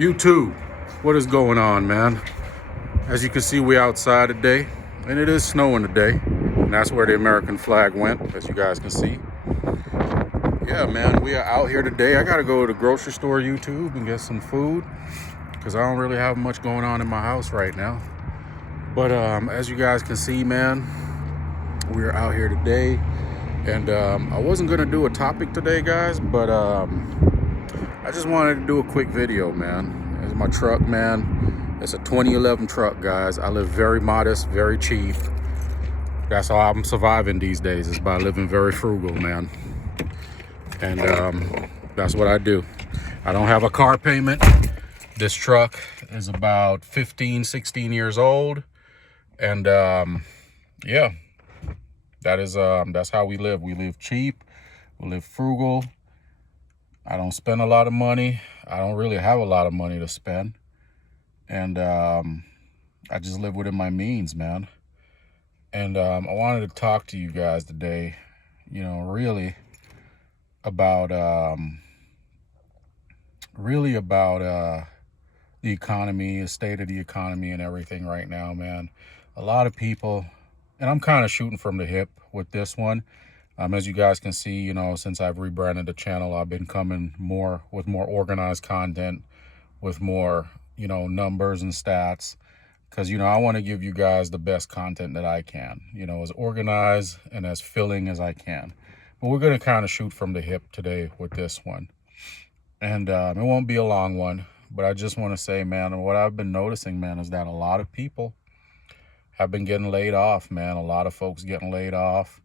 YouTube, what is going on, man? As you can see, we outside today, and it is snowing today, and that's where the American flag went, as you guys can see. Yeah, man, we are out here today. I gotta go to the grocery store, YouTube, and get some food, because I don't really have much going on in my house right now. But as you guys can see, man, we are out here today, and I wasn't gonna do a topic today, guys, but I just wanted to do a quick video, man. It's my truck, man. It's a 2011 truck, guys. I live very modest, very cheap. That's how I'm surviving these days, is by living very frugal, man. And that's what I do. I don't have a car payment. This truck is about 15, 16 years old. And yeah, that's how we live. We live cheap, we live frugal. I don't spend a lot of money. I don't really have a lot of money to spend. And I just live within my means, man. And I wanted to talk to you guys today, really about the economy, the state of the economy and everything right now, man. A lot of people, and I'm kind of shooting from the hip with this one. As you guys can see, since I've rebranded the channel, I've been coming with more organized content, with more, numbers and stats, because, I want to give you guys the best content that I can, as organized and as filling as I can. But we're going to kind of shoot from the hip today with this one. And it won't be a long one, but I just want to say, man, what I've been noticing, man, is that a lot of people have been getting laid off, man. A lot of folks getting laid off.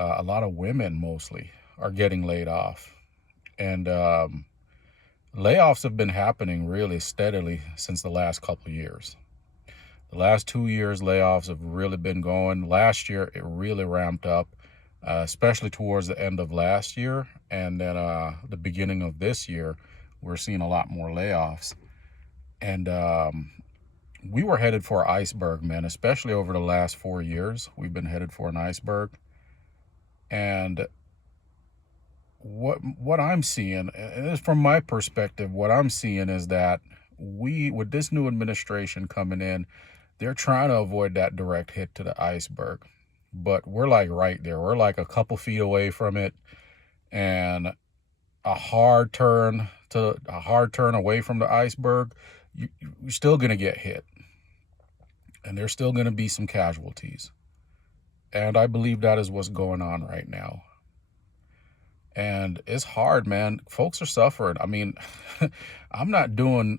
A lot of women mostly are getting laid off. And layoffs have been happening really steadily since the last couple of years. The last 2 years, layoffs have really been going. Last year, it really ramped up, especially towards the end of last year. And then the beginning of this year, we're seeing a lot more layoffs. And we were headed for an iceberg, man, especially over the last 4 years. We've been headed for an iceberg. And what I'm seeing, and from my perspective, what I'm seeing is that with this new administration coming in, they're trying to avoid that direct hit to the iceberg. But we're like right there. We're like a couple feet away from it. And a hard turn away from the iceberg, you're still going to get hit. And there's still going to be some casualties. And I believe that is what's going on right now. And it's hard, man. Folks are suffering. I mean, I'm not doing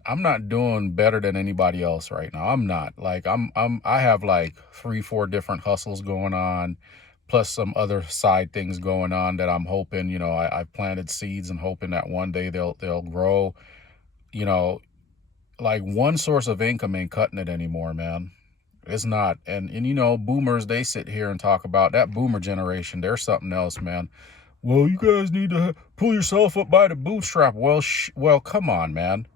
better than anybody else right now. I'm not. Like I have like 3-4 different hustles going on, plus some other side things going on that I'm hoping, I've planted seeds and hoping that one day they'll grow. Like one source of income ain't cutting it anymore, man. It's not. And boomers, they sit here and talk about that boomer generation. They're something else, man. Well, you guys need to pull yourself up by the bootstrap. Well, come on, man.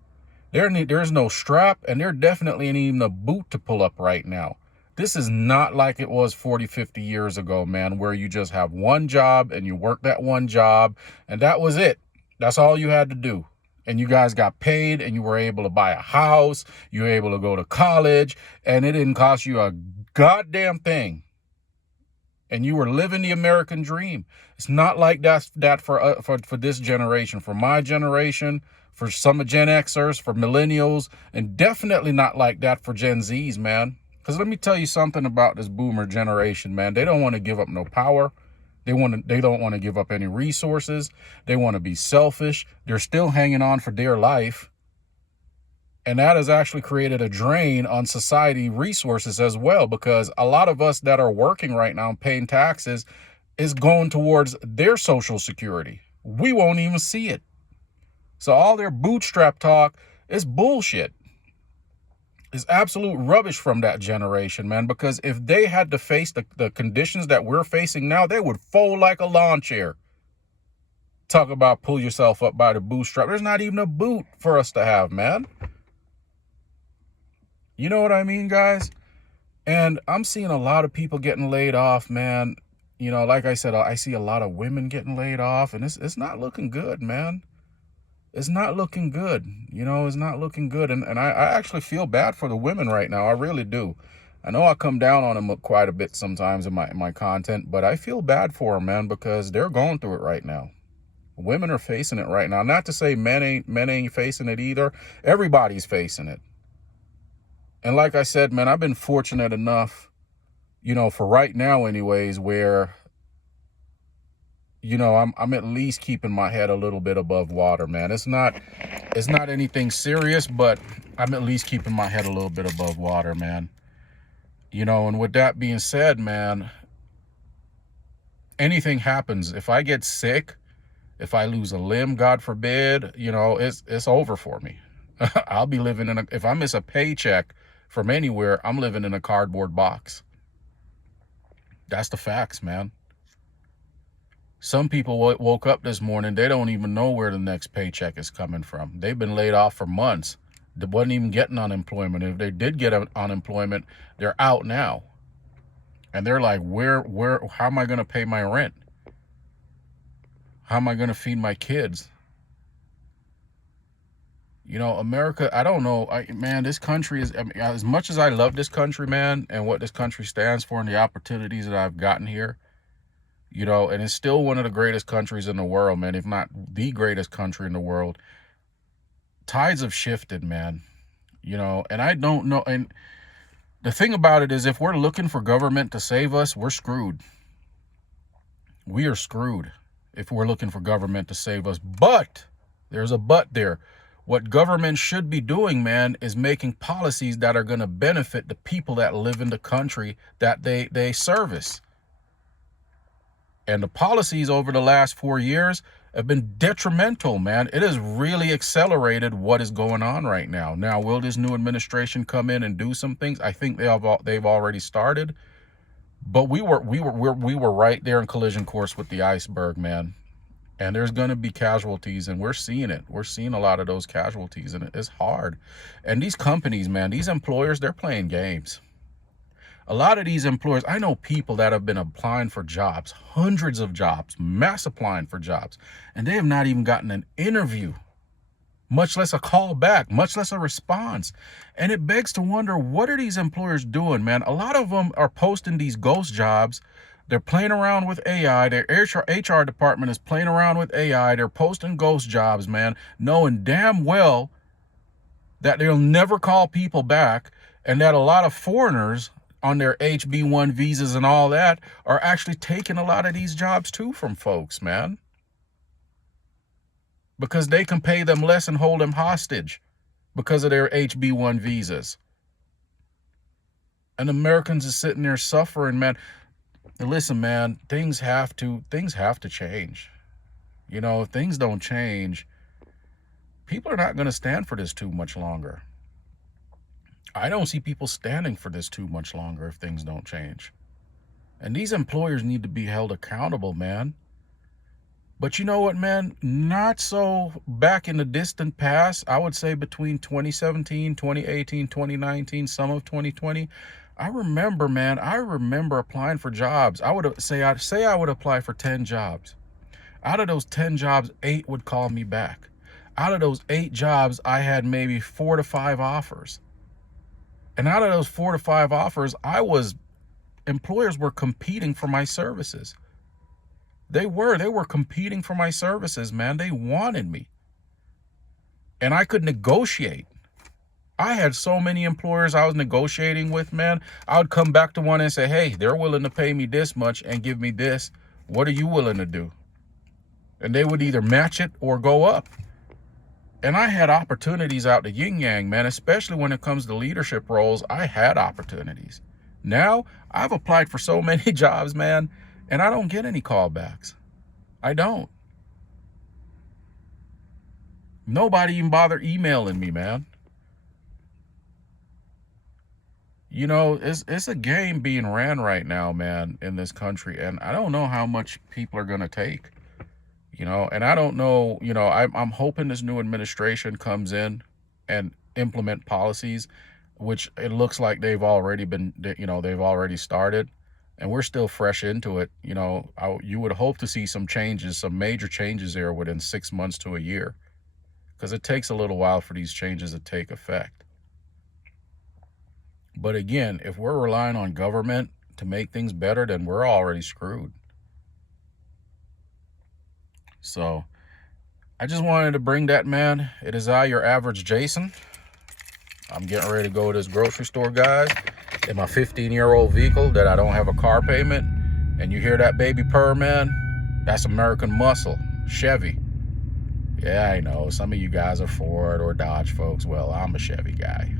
There's no strap, and there definitely ain't even a boot to pull up right now. This is not like it was 40, 50 years ago, man, where you just have one job and you work that one job, and that was it. That's all you had to do. And you guys got paid, and you were able to buy a house, you were able to go to college, and it didn't cost you a goddamn thing. And you were living the American dream. It's not like that for this generation, for my generation, for some of Gen Xers, for millennials, and definitely not like that for Gen Zs, man. Because let me tell you something about this boomer generation, man. They don't want to give up no power. They don't want to give up any resources. They want to be selfish. They're still hanging on for dear life. And that has actually created a drain on society resources as well, because a lot of us that are working right now and paying taxes is going towards their Social Security. We won't even see it. So all their bootstrap talk is bullshit. It's absolute rubbish from that generation, man, because if they had to face the conditions that we're facing now, they would fold like a lawn chair. Talk about pull yourself up by the bootstrap. There's not even a boot for us to have, man. You know what I mean, guys? And I'm seeing a lot of people getting laid off, man. Like I said, I see a lot of women getting laid off, and it's not looking good, man. It's not looking good. You know, it's not looking good. And I actually feel bad for the women right now. I really do. I know I come down on them quite a bit sometimes in my content, but I feel bad for them, man, because they're going through it right now. Women are facing it right now. Not to say men ain't facing it either. Everybody's facing it. And like I said, man, I've been fortunate enough, for right now anyways, where, I'm at least keeping my head a little bit above water, man. It's not anything serious, but I'm at least keeping my head a little bit above water, man. And with that being said, man, anything happens. If I get sick, if I lose a limb, God forbid, it's over for me. I'll be living if I miss a paycheck from anywhere, I'm living in a cardboard box. That's the facts, man. Some people woke up this morning, they don't even know where the next paycheck is coming from. They've been laid off for months. They wasn't even getting unemployment. If they did get unemployment, they're out now. And they're like, how am I going to pay my rent? How am I going to feed my kids? America, I don't know, man, this country is, as much as I love this country, man, and what this country stands for and the opportunities that I've gotten here, and it's still one of the greatest countries in the world, man, if not the greatest country in the world. Tides have shifted, man, and I don't know. And the thing about it is, if we're looking for government to save us, we're screwed. We are screwed if we're looking for government to save us. But there's a but there. What government should be doing, man, is making policies that are going to benefit the people that live in the country that they service. And the policies over the last 4 years have been detrimental, man. It has really accelerated what is going on right now. Now, will this new administration come in and do some things? I think they've already started. But we were right there in collision course with the iceberg, man. And there's going to be casualties, and we're seeing it. We're seeing a lot of those casualties, and it's hard. And these companies, man, these employers, they're playing games. A lot of these employers, I know people that have been applying for jobs, hundreds of jobs, mass applying for jobs, and they have not even gotten an interview, much less a call back, much less a response. And it begs to wonder, what are these employers doing, man? A lot of them are posting these ghost jobs. They're playing around with AI. Their HR department is playing around with AI. They're posting ghost jobs, man, knowing damn well that they'll never call people back, and that a lot of foreigners on their HB1 visas and all that are actually taking a lot of these jobs too from folks, man. Because they can pay them less and hold them hostage because of their HB1 visas. And Americans are sitting there suffering, man. And listen, man, things have to change. If things don't change, people are not going to stand for this too much longer. I don't see people standing for this too much longer if things don't change. And these employers need to be held accountable, man. But you know what, man? Not so back in the distant past, I would say between 2017, 2018, 2019, some of 2020. I remember, man, applying for jobs. I would apply for 10 jobs. Out of those 10 jobs, 8 would call me back. Out of those 8 jobs, I had maybe 4 to 5 offers. And out of those 4 to 5 offers, employers were competing for my services. They were competing for my services, man. They wanted me. And I could negotiate. I had so many employers I was negotiating with, man. I would come back to one and say, hey, they're willing to pay me this much and give me this. What are you willing to do? And they would either match it or go up. And I had opportunities out the yin yang, man, especially when it comes to leadership roles. I had opportunities. Now I've applied for so many jobs, man, and I don't get any callbacks. I don't. Nobody even bother emailing me, man. It's a game being ran right now, man, in this country, and I don't know how much people are going to take. And I don't know, I'm hoping this new administration comes in and implement policies, which it looks like they've already started, and we're still fresh into it. You would hope to see some changes, some major changes there within 6 months to a year. because it takes a little while for these changes to take effect. But again, if we're relying on government to make things better, then we're already screwed. So I just wanted to bring that, man. It is I, your average Jason. I'm getting ready to go to this grocery store, guys, in my 15-year-old vehicle that I don't have a car payment. And you hear that baby purr, man? That's American Muscle, Chevy. Yeah, I know. Some of you guys are Ford or Dodge folks. Well, I'm a Chevy guy.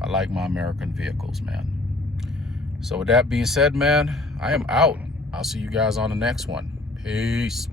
I like my American vehicles, man. So with that being said, man, I am out. I'll see you guys on the next one. Peace.